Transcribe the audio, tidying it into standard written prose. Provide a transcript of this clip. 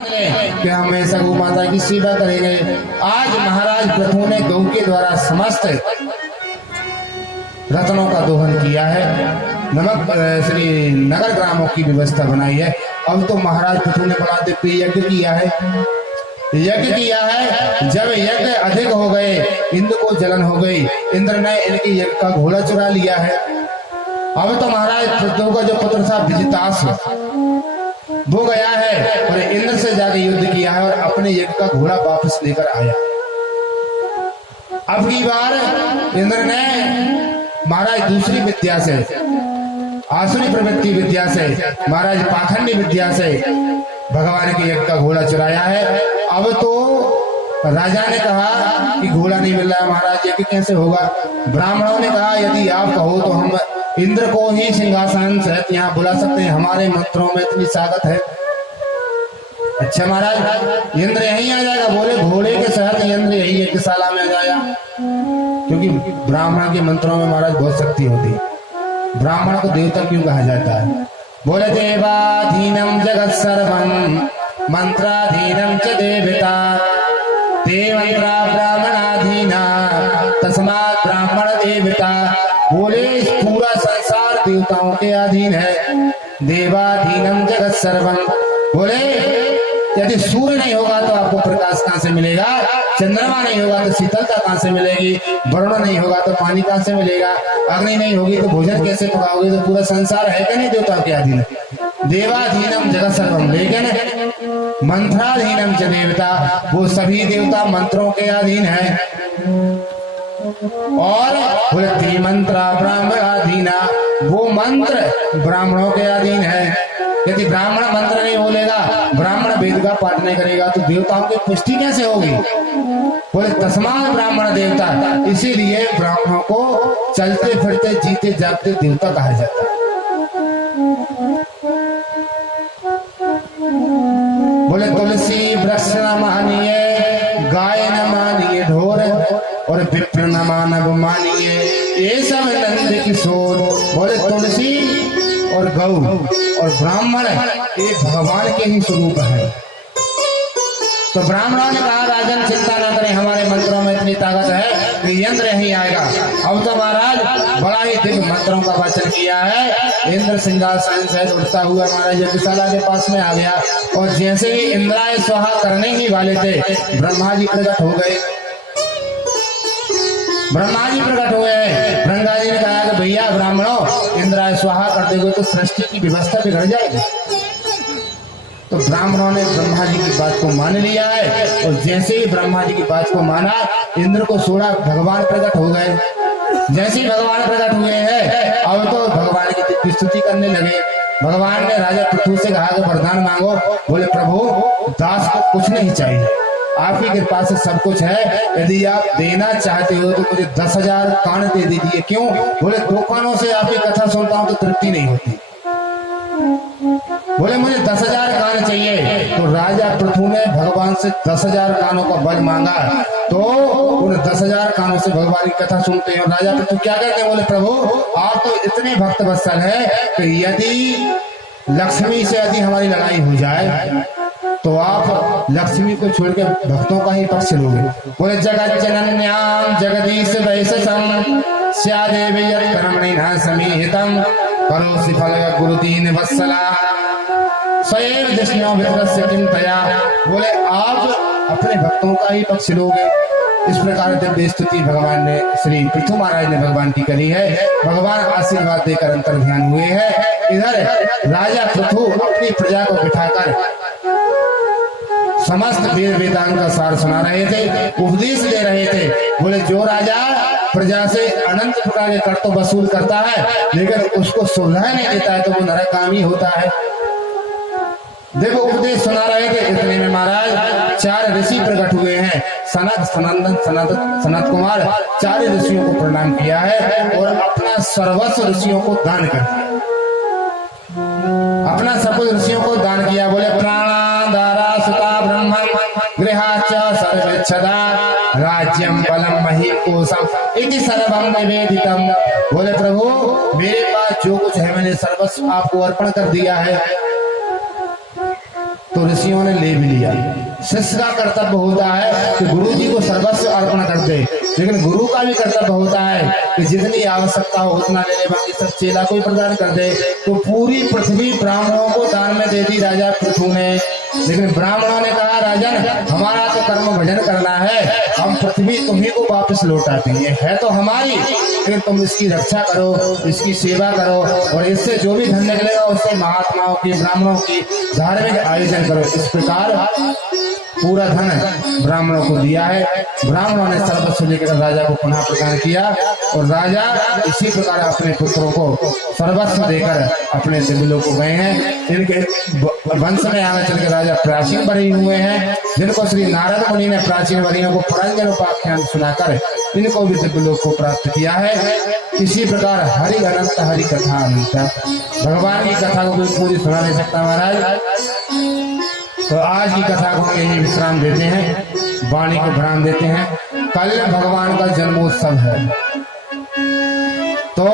कि हमेशा गौ माता की सेवा करेंगे। आज महाराज पृथु ने गौ के द्वारा समस्त रत्नों का दोहन किया है, नमक श्री नगर ग्रामों की व्यवस्था बनाई है। अब तो महाराज पृथु ने बड़ा दिव्य यज्ञ किया है। जब यज्ञ अधिक हो गए, इंद्र को जलन हो गई, इंद्र ने इनके यज्ञ का घोड़ा चुरा लिया है। अब तो महाराज पृथु का जो पुत्र था विजितास, वो गया है और इंद्र से जाके युद्ध किया है और अपने यज्ञ का घोड़ा वापस लेकर आया। अब की बार इंद्र ने महाराज दूसरी विद्या से, आसुरी प्रवृत्ति विद्या से, महाराज पाखंडी विद्या से भगवान के यज्ञ का घोड़ा चुराया है। अब तो राजा ने कहा कि घोड़ा नहीं मिल रहा है, महाराज यज्ञ कैसे होगा। ब्राह्मणों ने कहा यदि आप कहो तो हम इंद्र को ही सिंहासन सहित यहाँ बुला सकते हैं, हमारे मंत्रों में इतनी ताकत है। अच्छा महाराज, इंद्र यहीं आ जाएगा। बोले घोड़े के सहित इंद्र यही यज्ञशाला में आ जाएगा, क्योंकि ब्राह्मण के मंत्रों में महाराज बहुत शक्ति होती है। ब्राह्मण को देवता क्यों कहा जाता है। बोले देवाधीनम जगत सर्वम मंत्राधीनम च देवता देवंत्रा ब्राह्मणाधीना तस्मात् ब्राह्मण देवता। बोले इस पूरा संसार देवताओं के अधीन है। देवाधीनम जगत सर्वम। बोले यदि सूर्य नहीं होगा तो आपको प्रकाश कहां से मिलेगा, चंद्रमा नहीं होगा तो शीतलता कहां से मिलेगी, वरुण नहीं होगा तो पानी कहां से मिलेगा, अग्नि नहीं होगी तो भोजन कैसे पकाओगे। तो पूरा संसार है कि नहीं देवताओं के अधीन। देवाधीनम जगत सर्वम, लेकिन मंत्राधीनम च देवता, वो सभी देवता मंत्रों के अधीन है। और बोले मंत्रा ब्राह्मणाधीना, वो मंत्र ब्राह्मणों के अधीन है। यदि ब्राह्मण मंत्र नहीं बोलेगा, ब्राह्मण वेद का पाठ नहीं करेगा तो देवताओं की पुष्टि कैसे होगी। बोले तस्मात् ब्राह्मण देवता, इसीलिए ब्राह्मणों को चलते फिरते जीते जागते देवता कहा जाता है। बोले तुलसी वृक्ष न मानिए, गाय न मानिए ढोर, और विप्र न मानव मानिए, ये सब नंद किशोर। बोले तुलसी और गौ और ब्राह्मण ये भगवान के ही स्वरूप है। तो ब्राह्मणों ने कहा राजन चिंता न करें, हमारे मंत्रों में इतनी ताकत है कि यंत्र यहीं आएगा। अब तो महाराज बड़ा ही दिव्य मंत्रों का वचन किया है। इंद्र सिंहासन से उड़ता हुआ महाराज यज्ञशाला के पास में आ गया और जैसे ही इंद्राय स्वाहा करने ही वाले थे, ब्रह्मा जी प्रकट हो गए। ब्रह्मा जी प्रकट हुए। ब्रह्मा जी ने कहा कि भैया ब्राह्मणों, इंद्राय स्वाहा कर देंगे तो सृष्टि की व्यवस्था बिगड़ जाएगी। तो ब्राह्मणों ने ब्रह्मा जी की बात को मान लिया है और जैसे ही ब्रह्मा जी की बात को माना, इंद्र को छोड़ा, भगवान प्रकट हो गए। जैसे ही भगवान प्रकट हुए हैं, अब तो भगवान की स्तुति करने लगे। भगवान ने राजा पृथु से कहा कि वरदान मांगो। बोले प्रभु, दास को कुछ नहीं चाहिए, आपकी कृपा से सब कुछ है। यदि आप देना चाहते हो तो मुझे 10,000 कान दे दीजिए। क्यों। बोले 2 कानों से आपकी कथा सुनता हूं तो तृप्ति नहीं होती। बोले मुझे 10,000 कान चाहिए। तो राजा पृथु ने भगवान से 10,000 कानों का बल मांगा। तो उन 10,000 कानों से भगवान की कथा सुनते हैं। राजा पृथु क्या कहते हैं। बोले प्रभु, आप तो इतने भक्त वत्सल है कि यदि लक्ष्मी से यदि हमारी लड़ाई हो जाए तो आप लक्ष्मी को छोड़ के भक्तों का ही पक्ष लोगे। बोले जगत जनन्याम जगदीश वैशसम स्यादेवी कर्मणि न समीहितम करोसि फल गुरुदीन वत्सला स्वयं दृष्टियों वित्रस्य चिंतया। बोले आप अपने भक्तों का ही पक्ष लोगे। इस प्रकार दिव्य स्तुति भगवान ने, श्री पृथु महाराज ने भगवान की करी है। भगवान आशीर्वाद देकर अंतर ध्यान हुए हैं। इधर राजा पृथु अपनी प्रजा को बिठाकर समस्त वेद वेदांत का सार सुना रहे थे, उपदेश दे रहे थे। बोले जो राजा प्रजा से अनंत प्रकार के कर्तव्य वसूल करता है लेकिन उसको सुविधाएं नहीं देता है तो वो नरकामी होता है। देखो उपदेश सुना रहे थे, इतने में महाराज 4 ऋषि प्रकट हुए हैं। सनत, सनंदन, सनत कुमार 4 ऋषियों को प्रणाम किया है और अपना सर्वस्व ऋषियों को दान कर दिया। अपना सब कुछ ऋषियों को दान किया। बोले प्राणादारा सुता ब्रह्मण गृहाच सर्वेच्छदा राज्यम बलम मही कोशम इति सर्वम निवेदितम। बोले प्रभु, मेरे पास जो कुछ है मैंने सर्वस्व आपको अर्पण कर दिया है। तो ऋषियों ने ले भी लिया। शिष्य का कर्तव्य होता है कि गुरु जी को सर्वस्व अर्पण कर दे, लेकिन गुरु का भी कर्तव्य होता है कि जितनी आवश्यकता हो उतना लेने, बाकी सब चेला को ही प्रदान कर दे। तो पूरी पृथ्वी ब्राह्मणों को दान में दे दी राजा पृथु ने, लेकिन ब्राह्मणों ने कहा राजन हमारा तो कर्म भजन करना है, हम पृथ्वी तुम्ही को वापस लौटा देंगे, है तो हमारी, लेकिन तुम इसकी रक्षा करो, इसकी सेवा करो, और इससे जो भी धन निकलेगा उससे महात्माओं की, ब्राह्मणों की धार्मिक आयोजन करो। इस प्रकार पूरा धन ब्राह्मणों को दिया है। ब्राह्मणों ने सर्वस्व लेकर राजा को पुनः प्रदान किया, और राजा इसी प्रकार अपने पुत्रों को सर्वस्व देकर अपने दिव्यलोक को गए हैं। इनके वंश में आगे चलकर राजा प्राचीन वरी हुए हैं, जिनको श्री नारद मुनि ने प्राचीन वरियों को पुरंजन उपाख्यान सुनाकर इनको भी दिव्यलोक को प्राप्त किया है। इसी प्रकार हरि अनंत, हरि कथा अनंत। भगवान की कथा को कोई पूरी सुना नहीं सकता महाराज, तो आज की कथा को हम यही विश्राम देते हैं, वाणी को विराम देते हैं। कल भगवान का जन्मोत्सव है।